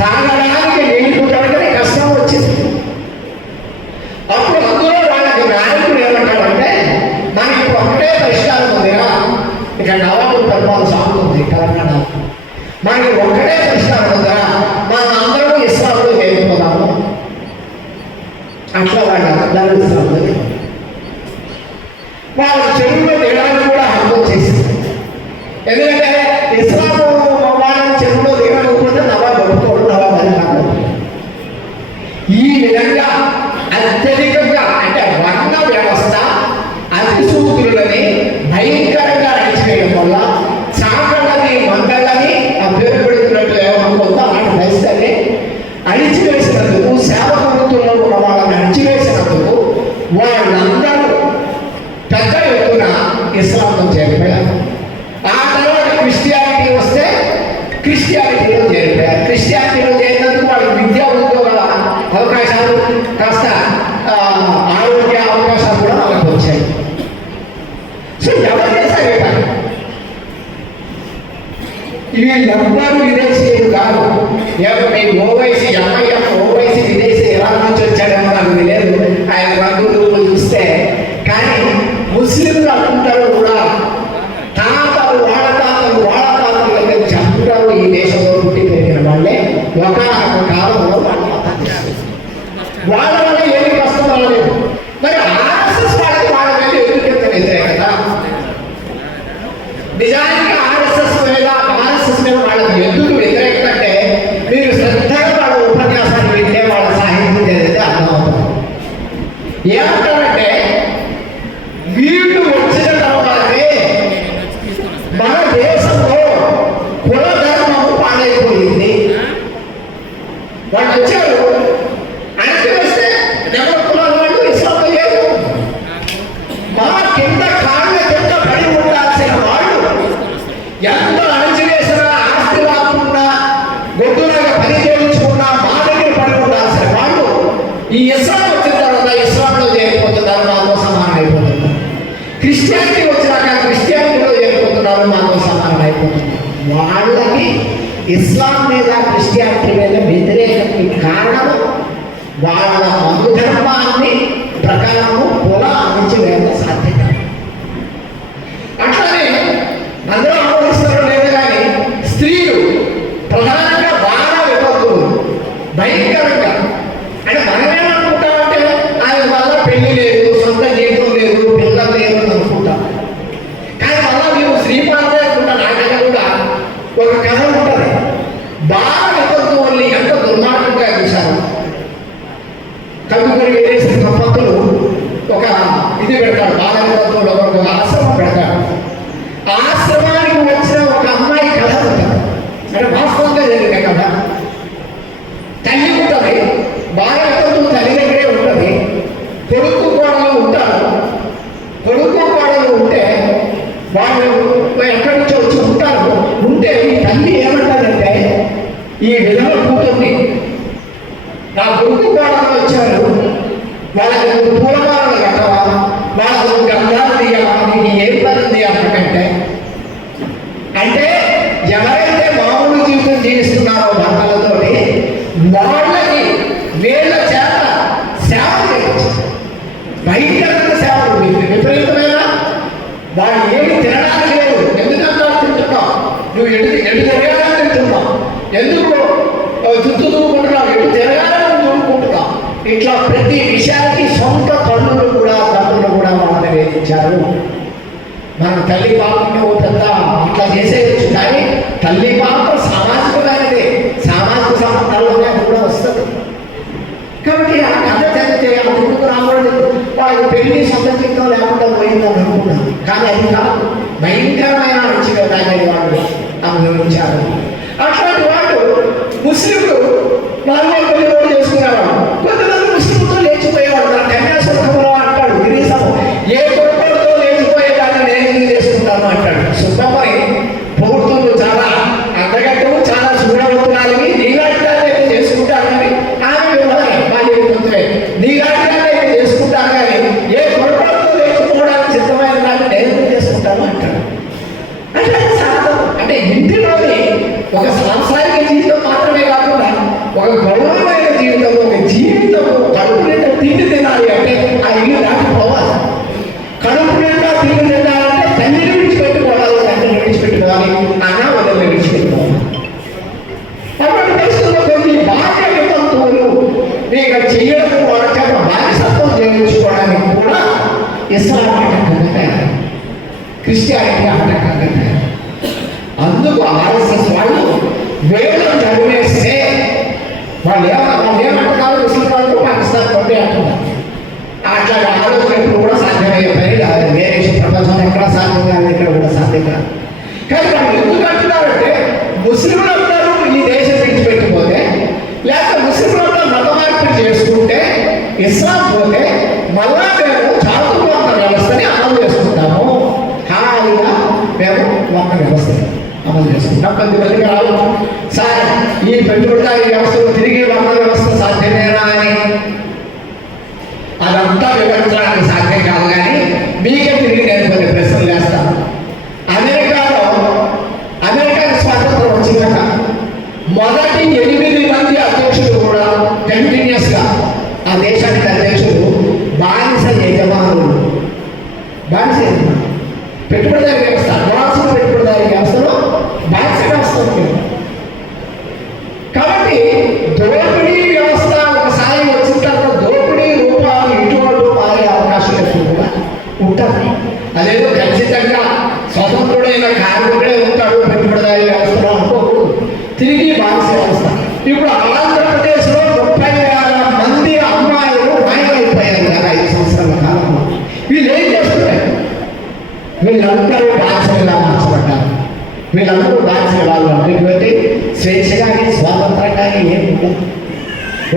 తాగడా Christianity. వాళ్ళు వచ్చారు. అనంతరం వస్తే ఎవరు కులాల వాళ్ళు? ఇస్లాం అయ్యారు మా కింద కాళ్ళ కింద పడి ఉండాల్సిన వాళ్ళు ఎంత అణచివేసిన ఆస్తి రాకుండా గొడ్డులాగా పని చేయించుకున్న మా దగ్గర పడి ఉండాల్సిన వాళ్ళు ఈ ఇస్లాం వచ్చిన తర్వాత ఇస్లాంలో చేరిపోతున్నారు మాతో సమానం అయిపోతుంది క్రిస్టియానిటీ వచ్చినాక క్రిస్టియానిటీలో చేరిపోతున్నారు మాతో ఇస్లాం మీద క్రిస్టియానిటీ మీద వ్యతిరేకతకి కారణము వాళ్ళ అనుధర్మాన్ని ప్రకారము పొల అణిచివేత సాధ్యత అట్లానే అందరూ ఆలోచిస్తారు లేదు కానీ స్త్రీలు ప్రధానంగా బాగా విపత్తులు భయంకరంగా. అంటే మనమేమనుకుంటామంటే ఆయన వల్ల పెళ్ళి లేదు సొంత జీవితం లేదు పిల్లలు లేరు అనుకుంటాం. కానీ మళ్ళీ మేము శ్రీపాదే అనుకుంటాం నాకన్నా కూడా ఒక కథ Bye. ఏమి తినడానికి లేదు. ఎందుకు ఎందుకంటే తింటున్నావు నువ్వు ఎటు ఎటు తిరగాలని తింటున్నావు? ఎందుకు చుట్టూ తూకుంటున్నావు ఎటు తిరగాలని తూరుకుంటున్నావు ఇట్లా ప్రతి విషయానికి సొంత తల్లులు కూడా తండ్రులు కూడా మనల్ని వేధించారు. మన తల్లి పాపని పెద్ద అట్లా చేసేయచ్చు కానీ తల్లి పాప సామాజికమైనదే. సామాజిక సంబంధాల్లోనే కూడా వస్తుంది. కాబట్టి ఆ కథ చదివితే ఆ గురుకు రాముడు పెళ్ళి సొంత జీవితం లేకుండా పోయిందని అనుకున్నాను. కానీ అది కాదు. భయంకరమైన మంచిగా తాగేది వాళ్ళు అనుభవించారు. అట్లాంటి వాళ్ళు ముస్లింలు మనలో ఒక సాంసారిక జీవితం మాత్రమే కాకుండా ఒక గౌరవమైన జీవితంలో ఒక జీవితం కడుపు నిండా తిండి తినాలి అంటే ఆ ఇల్లు దాటిపోవాలి కడుపు నిండా తిండి తినాలంటే తల్లిని విడిచిపెట్టుకోవాలి తండ్రిని విడిచిపెట్టుకోవాలి నానా పెట్టుకోవాలి విడిచిపెట్టుకోవాలి. కాబట్టి తెలుస్తున్న కొన్ని బాల్య వితంతువులు నేను చేయడం వాళ్ళ చేత చేయించుకోవడానికి కూడా ఇస్లాం ఆటంకంగా తయారు క్రిస్టియానిటీ ఆటంకంగా తయారు అందుకు ఆర్ఎస్ఎస్ వాళ్ళు వేలు చదివేస్తే వాళ్ళు వాళ్ళు ఏమంటున్నారు? ముస్లిం వాళ్ళు పాకిస్తాన్ పంపి అంటున్నారు. అట్లా ఆలోచన ఎప్పుడు కూడా సాధ్యమయ్యే పని కాదు. వేరే ప్రపంచం ఎక్కడ సాధ్యం కాదు ఇక్కడ కూడా సాధ్యం కాదు కానీ వాళ్ళు ఎందుకు అంటున్నారంటే ముస్లింలు అందరూ ఈ దేశం విడిచిపెట్టిపోతే లేక ముస్లింలంతా మత మార్పిడి చేసుకుంటే ఇస్లాం పోతే మళ్ళా మేము చాతుర్వర్ణ వ్యవస్థని అమలు చేసుకుంటాము హాయిగా మేము ఒక వ్యవస్థని అమలు చేసుకుంటాం కొంతమందికి రాదు సార్ ఈ పెట్టుబడిదారి వ్యవస్థను తిరిగి వర్ణ వ్యవస్థ సాధ్యమేనా అని అదంతా వివరించడానికి సాధ్యం కాదు కానీ మీకే తిరిగి నేను కొన్ని ప్రశ్నలు వేస్తాను అమెరికాలో అమెరికాకి స్వాతంత్రం వచ్చినాక మొదటి ఎనిమిది మంది అధ్యక్షులు కూడా కంటిన్యూస్గా ఆ దేశానికి అధ్యక్షులు బానిస యజమానులు బానిస యజమానులు పెట్టుబడిదారి వ్యవస్థ. అటువంటి స్వేచ్ఛగా స్వాతంత్రంగా ఏం ఉండదు.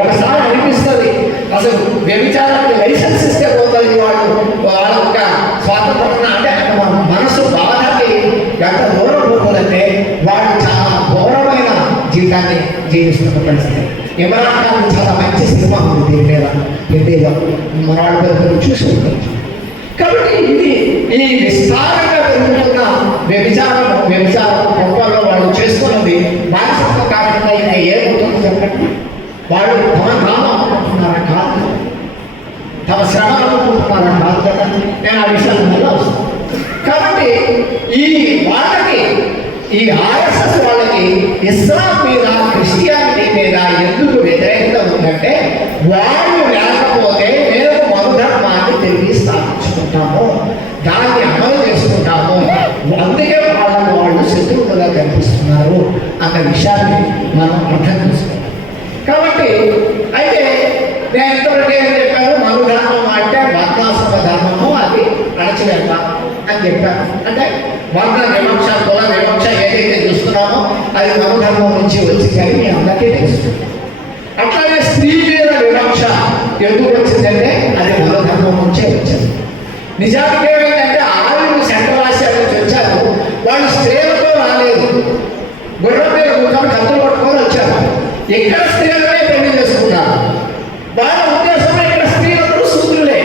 ఒకసారి అనిపిస్తుంది అసలు వ్యభిచారానికి లైసెన్స్ ఇస్తే పోతుంది వాళ్ళు వాళ్ళ ఒక స్వాతంత్రం ఉన్న- అంటే మన మనసు బాధకి ఎంత దూరం పోతుందంటే వాళ్ళు చాలా ఘోరమైన జీవితాన్ని జీవిస్తున్న పరిస్థితి. ఇమరాన్ ఖాన్ చాలా మంచి సినిమా ఉంది దీని మీద హిందీలో మన వాళ్ళ పేరు చూసి ఉంటుంది కాబట్టి ఇది ఈ విస్తారంగా పెరుగుతున్న వ్యభిచారం వ్యభిచారం కుటుంబాల్లో వాళ్ళు చేస్తున్నది మానసిక కారణంగా ఇంకా ఏ కుటుంబం చెప్పండి వాళ్ళు తమ తాము అనుకుంటున్నారా? కాదు. తమ శ్రమ అనుకుంటున్నారా? కాదు కదా. నేను ఆ విషయాల మీద వస్తాను. కాబట్టి ఈ వాళ్ళకి ఈ ఆర్ఎస్ఎస్ వాళ్ళకి ఇస్లాం మీద క్రిస్టియానిటీ మీద ఎందుకు వ్యతిరేకత ఉందంటే వాళ్ళు విషయాన్ని మనం అర్థం చేసుకోవాలి. కాబట్టి అయితే నేను ఇంతవరకు ఏం చెప్పాను? మనుధర్మం అంటే వర్ణాశ్రమ ధర్మము అది అణచివేత అని చెప్పాను. అంటే వర్ణ వివక్ష కుల వివక్ష ఏదైతే చూస్తున్నామో అది మనుధర్మం నుంచి వచ్చిందని మీ అందరికీ తెలుసు. అట్లాగే స్త్రీ మీద వివక్ష ఎందుకు వచ్చిందంటే అది మనుధర్మం నుంచే వచ్చింది. నిజానికి ఏమైందంటే ఆరు సెంట్రల్ ఆసియా నుంచి వచ్చారు వాళ్ళు స్త్రీలతో రాలేదు గుర్రం మీద కూర్చొని కత్తులు పట్టుకొని వచ్చారు ఇక్కడ స్త్రీలనే పెళ్ళి చేసుకున్నారు వాళ్ళ ఉద్దేశం ఇక్కడ స్త్రీలందరూ సూత్రులే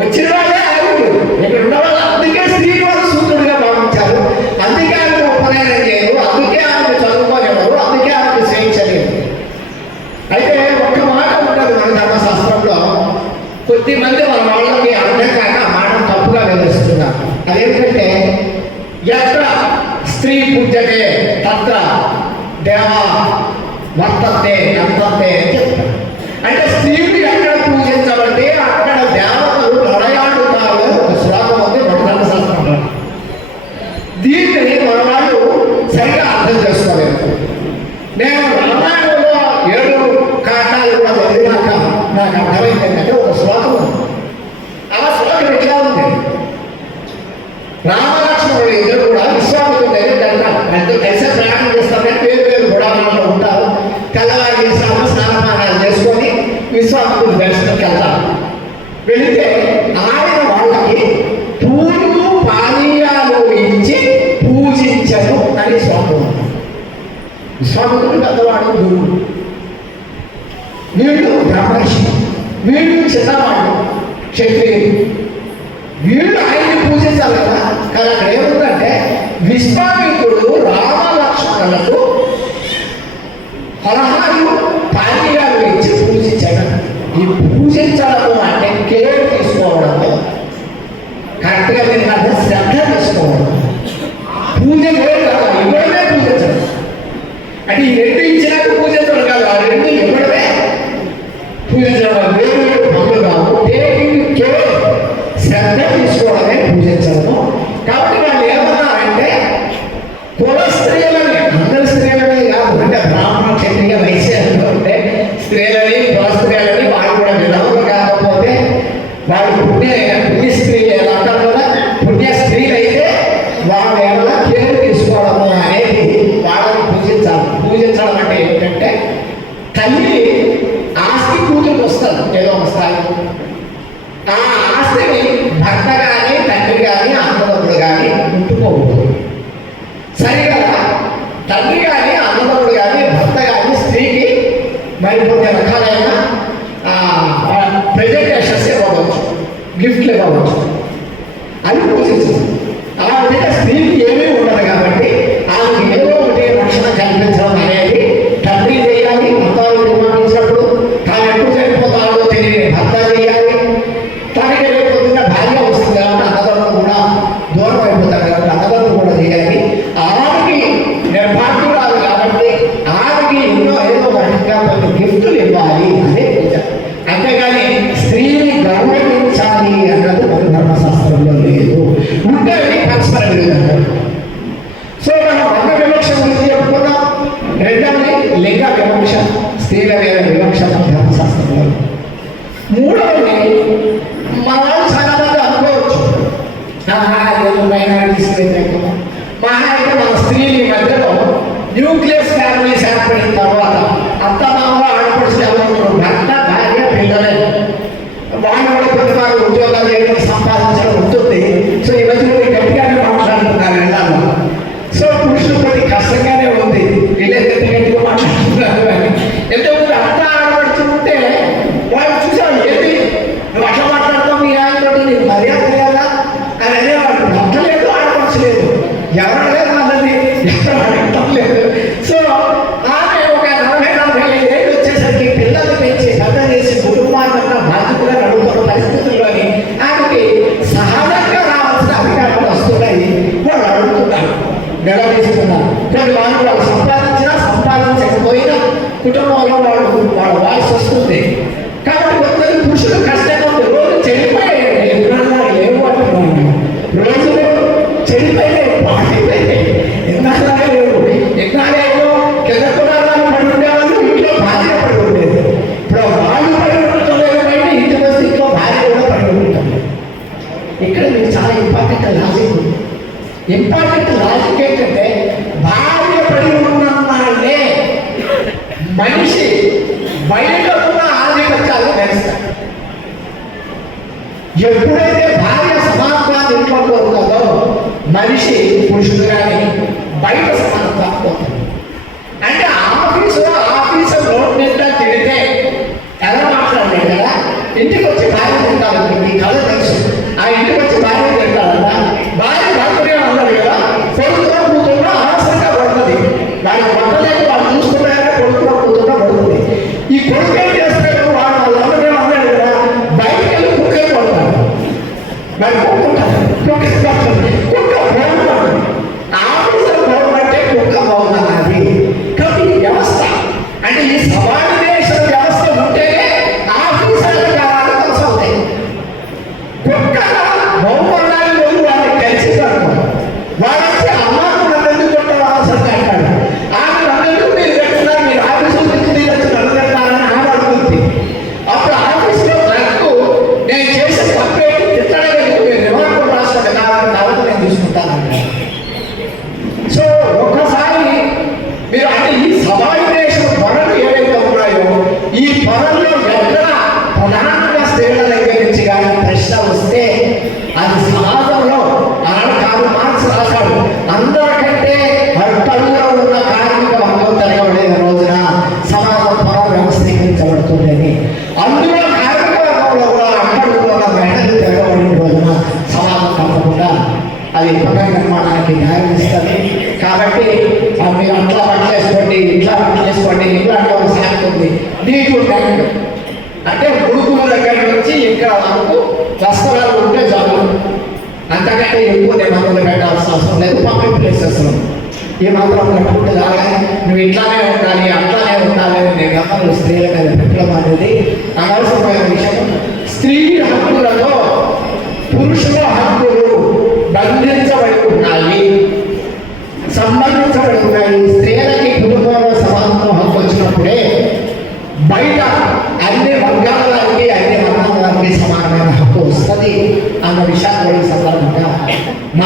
వచ్చిన వాళ్ళే ఆరులు ఇక్కడ ఉన్న వాళ్ళు అందుకే స్త్రీ వాళ్ళు సూత్రుడిగా భావించారు అందుకే ఆమె ఉపనయనం చేయరు అందుకే ఆమె చదువుకోలేరు అందుకే ఆమె స్వేచ్ఛ లేదు అయితే ఒక్క మాట ఉంటుంది మన ధర్మశాస్త్రంలో కొద్ది మంది మన వాళ్ళకి అర్థం కాక మాట తప్పుగా వివరిస్తున్నారు అదేంటంటే ఎత్ర స్త్రీ పూజతే తత్ర దేవ వర్తంతే నంతంతే అని చెప్తారు అంటే స్త్రీలు ఎక్కడ పూజించబట్టి అక్కడ దేవతలు నడయాడుతారు అని ఒక శ్లోకం ఉంది మన ధర్మశాస్త్రంలో దీన్ని మన వాళ్ళు సరిగా అర్థం చేసుకోలేదు నేను రామాయణంలో ఏడు కారణాలు కూడా చదివినాక నాకు అర్థమైంది ఏంటంటే ఒక శ్లోకం ఉంది ఆ శ్లోకం ఎట్లా ఉంది రామలక్ష్మణుడు ఇద్దరు కూడా విశ్వామిత్రుడు దగ్గర వెళ్తారు అంటే కలిసి ప్రయాణం చేస్తారు కానీ పేరు పేరు గుడాలలో ఉంటారు తెల్లవారు చేస్తాము స్నానపానాలు చేసుకొని విశ్వామిత్రుడు దర్శనంకి వెళ్తారు వెళితే ఆయన వాళ్ళకి పూలు పానీయాలు ఇచ్చి పూజించను అని శ్లోకం ఉంది విశ్వామిత్రుడు పెద్దవాడు గురువు వీళ్ళు బ్రహ్మర్షి వీళ్ళు చిన్నవాళ్ళు క్షత్రియులు వీళ్ళు ఆయన్ని పూజించాలి కదా కానీ అక్కడ Can we లింగ వివక్ష స్త్రీల మీద వివక్ష ధర్మశాస్త్రంలో మూడవది మన చాలా మంది అనుకోవచ్చు మైనారిటీ స్త్రీలు అయితే మన మధ్యలో న్యూక్లియస్ ఫ్యామిలీస్ ఏర్పడిన తర్వాత అత్త మామ ఆడపడుచులు ఎవరు? భర్త భార్య పిల్లలే. వాళ్ళు కూడా ఉద్యోగాలు చేయడం కుటుంబం వల్ల వాళ్ళు వాళ్ళ వాయిస్ వస్తుంది కాబట్టి కొంతమంది పురుషులు కష్టంగా ఉంది రోజు చెడిపోయాయి ఏమో అంటున్నాను రోజులు చెడిపోయాయి ఇక్కడ చాలా ఇంపార్టెంట్ ఎప్పుడైతే భార్య సమానత్వాన్ని ఇంట్లో కోరుతుందో మనిషి పురుషుడు కానీ బయట సమానత్వాన్ని కోరుతుంది అంటే ఆఫీసులో ఆఫీసు రోడ్ నిండా తిరిగితే లేదు పాపం చేసేస్తున్నాం ఏ మాత్రం ఉన్నప్పుడు లాగా నువ్వు ఇట్లానే ఉండాలి అట్లానే ఉండాలి అనే గమనం స్త్రీల మీద పెట్టడం అనేది అనవసరమైన విషయం. స్త్రీ హక్కులతో పురుషుల